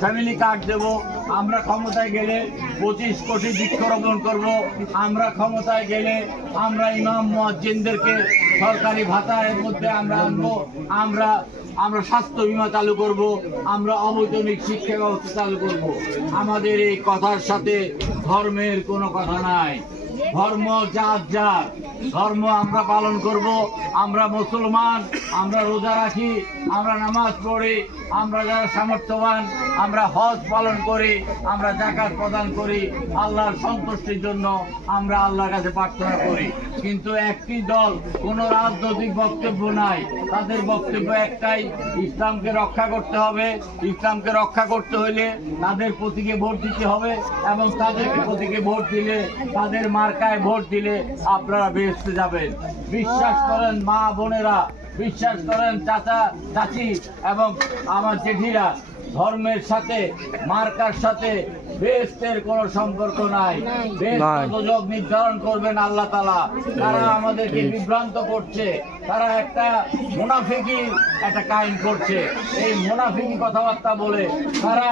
Family card দেব, আমরা ক্ষমতায় গেলে 25 কোটি বৃক্ষরোপণ করব, আমরা ক্ষমতায় গেলে আমরা ইমাম মুয়াজ্জিনদেরকে সরকারি ভাতার মধ্যে আমরা আনবো, আমরা স্বাস্থ্য বীমা চালু করব, আমরা অবৈতনিক শিক্ষা ব্যবস্থা চালু করব। আমাদের এই কথার সাথে ধর্মের কোনো কথা নাই। ধর্ম যার যার ধর্ম আমরা পালন করব। আমরা মুসলমান, আমরা রোজা রাখি, আমরা নামাজ পড়ি, আমরা যারা সামর্থ্যবান আমরা হজ পালন করি, আমরা যাকাত প্রদান করি, আল্লাহর সন্তুষ্টির জন্য আমরা আল্লাহর কাছে প্রার্থনা করি। কিন্তু একটি দল কোনো রাজনৈতিক বক্তব্য নাই, তাদের বক্তব্য একটাই, ইসলামকে রক্ষা করতে হবে। ইসলামকে রক্ষা করতে হলে তাদের প্রতীকে ভোট দিতে হবে এবং তাদেরকে প্রতীকে ভোট দিলে, তাদের মার্কায় ভোট দিলে আপনারা বেহেশতে যাবেন। বিশ্বাস করেন মা বোনেরা, বিশ্বাস করেন চাচা চাচি এবং আমার জেঠিরা, ধর্মের সাথে মার্কার সাথে বেহেশতের কোনো সম্পর্ক নাই। বেহেশত দোজখ নির্ধারণ করবেন আল্লাহ তাআলা। তারা আমাদেরকে বিভ্রান্ত করছে, তারা একটা মুনাফিকি একটা কাহিনী করছে। এই মুনাফিকি কথাবার্তা বলে তারা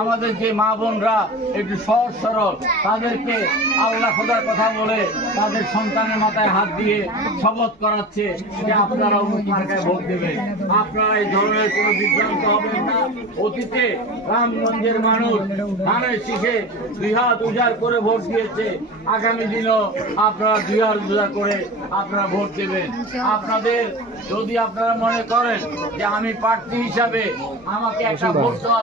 আমাদের যে মা বোনরা একটু সহজ সরল, তাদেরকে আল্লাহ খোদার কথা বলে তাদের সন্তানের মাথায় হাত দিয়ে শপথ করাচ্ছে যে আপনারা অমুক মার্কায় ভোট দেবেন। আপনারা এই ধরনের কোনো বিভ্রান্ত হবেন না। অতীতে রামগঞ্জের মানুষ ধানের শীষে 2 হাত উজাড় করে ভোট দিয়েছে, আগামী দিনও আপনারা 2 হাত উজাড় করে আপনারা ভোট দেবেন। আপনাদের যদি আপনারা মনে করেন যে আমি প্রার্থী হিসাবে আমাকে একটা ভোট দেওয়া